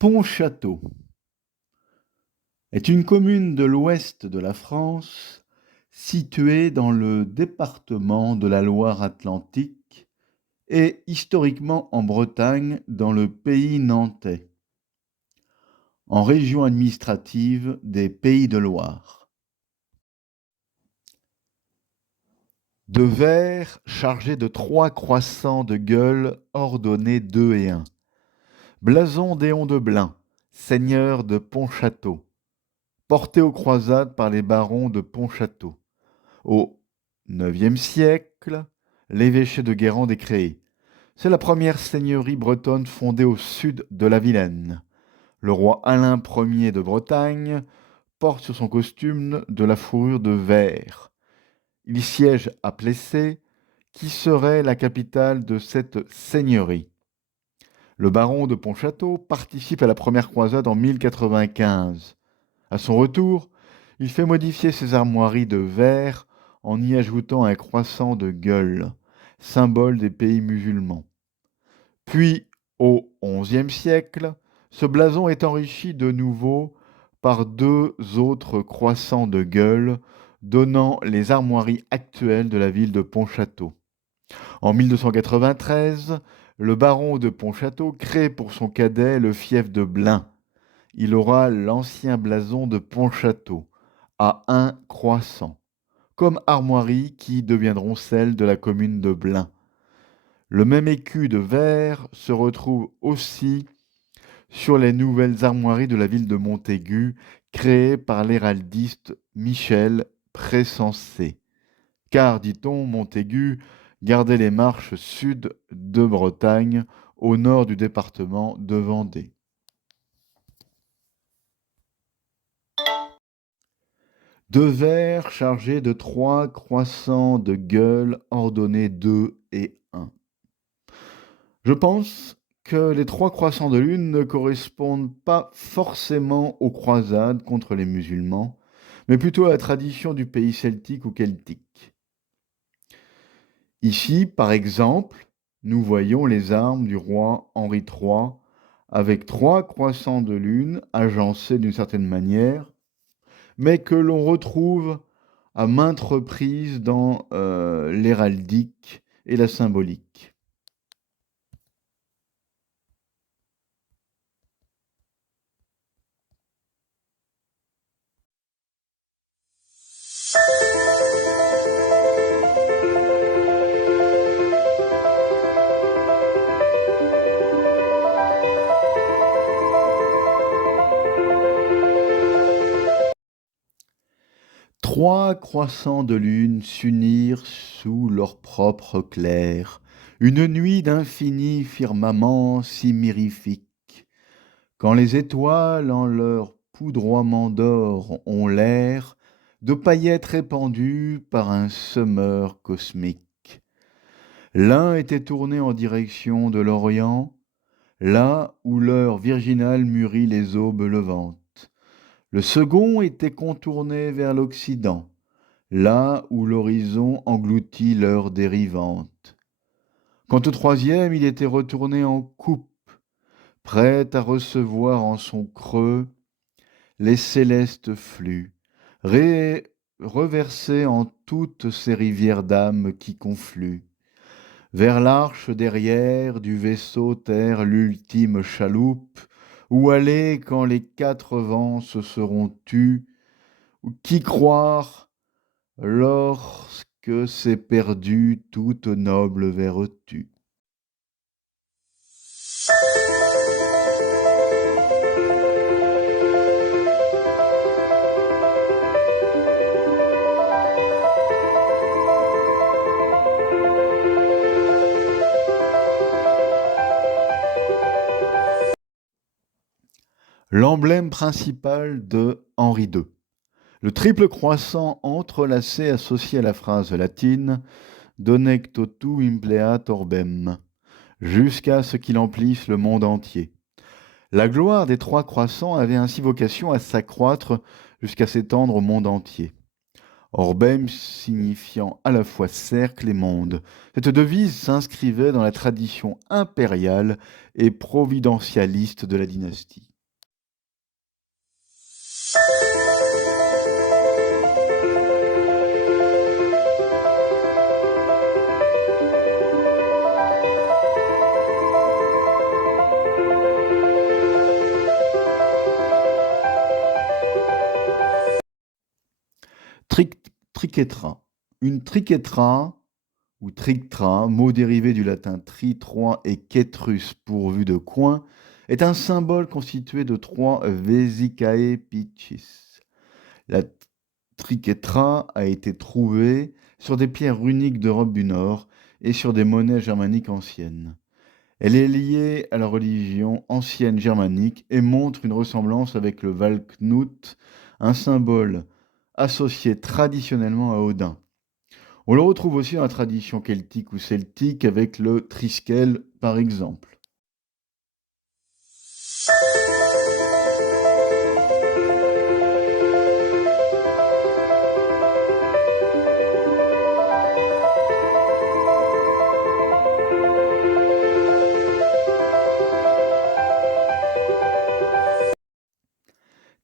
Pontchâteau est une commune de l'ouest de la France, située dans le département de la Loire-Atlantique et historiquement en Bretagne, dans le pays nantais, en région administrative des Pays de Loire. De vers chargés de 3 croissants de gueules ordonnés 2 et 1. Blason d'Éon de Blain, seigneur de Pontchâteau, porté aux croisades par les barons de Pontchâteau. Au IXe siècle, l'évêché de Guérande est créé. C'est la première seigneurie bretonne fondée au sud de la Vilaine. Le roi Alain Ier de Bretagne porte sur son costume de la fourrure de verre. Il siège à Plessé, qui serait la capitale de cette seigneurie. Le baron de Pontchâteau participe à la première croisade en 1095. À son retour, il fait modifier ses armoiries de verre en y ajoutant un croissant de gueule, symbole des pays musulmans. Puis, au XIe siècle, ce blason est enrichi de nouveau par 2 autres croissants de gueule, donnant les armoiries actuelles de la ville de Pontchâteau. En 1293, le baron de Pontchâteau crée pour son cadet le fief de Blain. Il aura l'ancien blason de Pontchâteau, à 1 croissant, comme armoiries qui deviendront celles de la commune de Blain. Le même écu de verre se retrouve aussi sur les nouvelles armoiries de la ville de Montaigu, créées par l'héraldiste Michel Pressensé. Car, dit-on, Montaigu gardait les marches sud de Bretagne, au nord du département de Vendée. Deux vers chargés de 3 croissants de gueule ordonnés 2 et 1. Je pense que les 3 croissants de lune ne correspondent pas forcément aux croisades contre les musulmans, mais plutôt à la tradition du pays celtique ou celtique. Ici, par exemple, nous voyons les armes du roi Henri III avec 3 croissants de lune agencés d'une certaine manière, mais que l'on retrouve à maintes reprises dans l'héraldique et la symbolique. Trois croissants de lune s'unirent sous leur propre clair, une nuit d'infini firmament si mirifique, quand les étoiles en leur poudroiement d'or ont l'air de paillettes répandues par un semeur cosmique. L'un était tourné en direction de l'Orient, là où l'heure virginale mûrit les aubes levantes. Le second était contourné vers l'Occident, là où l'horizon engloutit l'heure dérivante. Quant au troisième, il était retourné en coupe, prêt à recevoir en son creux les célestes flux, reversés en toutes ces rivières d'âme qui confluent. Vers l'arche derrière du vaisseau terre l'ultime chaloupe, où aller quand les 4 vents se seront tus, ou qui croire lorsque s'est perdue toute noble vertu. L'emblème principal de Henri II. Le triple croissant entrelacé associé à la phrase latine Donec totu impleat orbem, jusqu'à ce qu'il emplisse le monde entier. La gloire des 3 croissants avait ainsi vocation à s'accroître jusqu'à s'étendre au monde entier. Orbem signifiant à la fois cercle et monde. Cette devise s'inscrivait dans la tradition impériale et providentialiste de la dynastie. triquetra. Une triquetra, ou trictra, mot dérivé du latin tritroin et quetrus pourvu de coin, est un symbole constitué de 3 vesicae piscis. La triquetra a été trouvée sur des pierres runiques d'Europe du Nord et sur des monnaies germaniques anciennes. Elle est liée à la religion ancienne germanique et montre une ressemblance avec le Walknut, un symbole associé traditionnellement à Odin. On le retrouve aussi dans la tradition celtique ou celtique avec le triskel par exemple.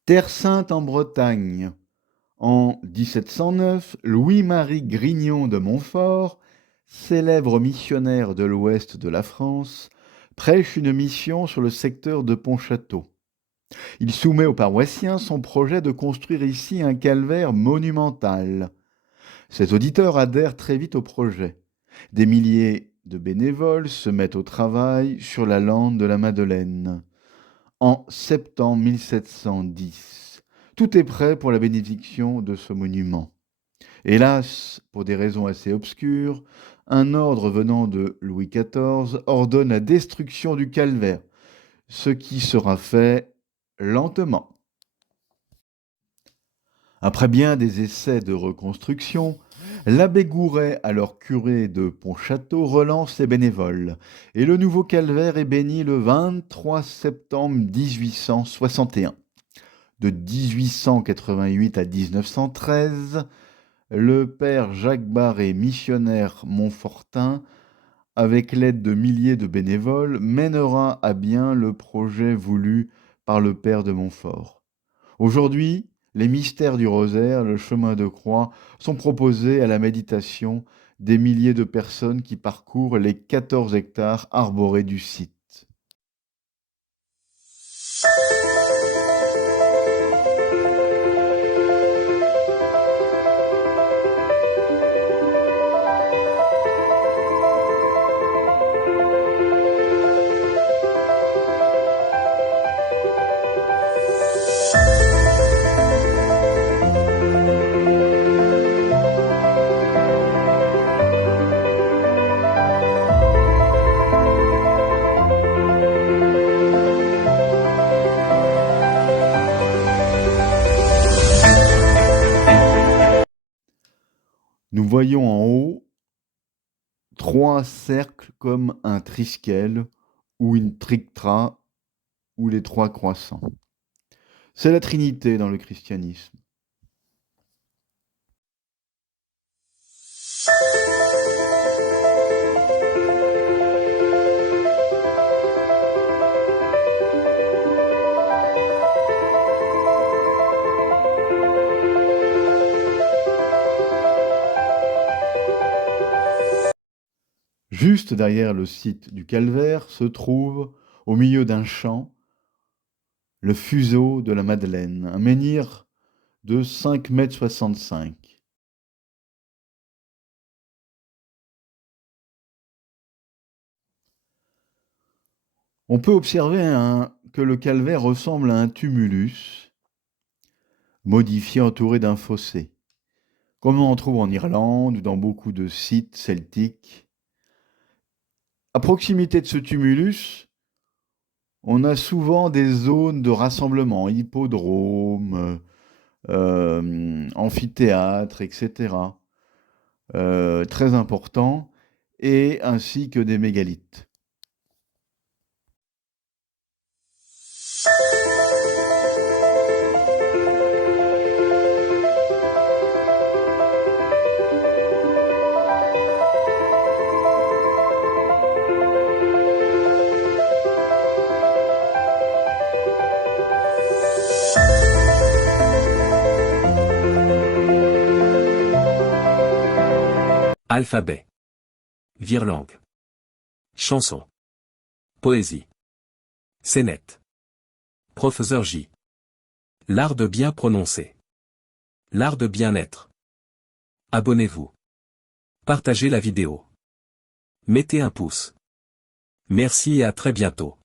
Terre Sainte en Bretagne. En 1709, Louis-Marie Grignon de Montfort, célèbre missionnaire de l'ouest de la France, prêche une mission sur le secteur de Pontchâteau. Il soumet aux paroissiens son projet de construire ici un calvaire monumental. Ses auditeurs adhèrent très vite au projet. Des milliers de bénévoles se mettent au travail sur la lande de la Madeleine. En septembre 1710, tout est prêt pour la bénédiction de ce monument. Hélas, pour des raisons assez obscures, un ordre venant de Louis XIV ordonne la destruction du calvaire, ce qui sera fait lentement. Après bien des essais de reconstruction, l'abbé Gouret, alors curé de Pontchâteau, relance ses bénévoles, et le nouveau calvaire est béni le 23 septembre 1861. De 1888 à 1913, le père Jacques Barré, missionnaire montfortin, avec l'aide de milliers de bénévoles, mènera à bien le projet voulu par le père de Montfort. Aujourd'hui, les mystères du rosaire, le chemin de croix, sont proposés à la méditation des milliers de personnes qui parcourent les 14 hectares arborés du site. Nous voyons en haut 3 cercles comme un triskel ou une trictra ou les 3 croissants. C'est la Trinité dans le christianisme. Juste derrière le site du calvaire se trouve, au milieu d'un champ, le fuseau de la Madeleine, un menhir de 5,65 m. On peut observer que le calvaire ressemble à un tumulus, modifié entouré d'un fossé, comme on en trouve en Irlande ou dans beaucoup de sites celtiques. À proximité de ce tumulus, on a souvent des zones de rassemblement, hippodromes, amphithéâtres, etc. Très importants, et ainsi que des mégalithes. Alphabet. Virlangue. Chanson. Poésie. Scénette. Professeur J. L'art de bien prononcer. L'art de bien être. Abonnez-vous. Partagez la vidéo. Mettez un pouce. Merci et à très bientôt.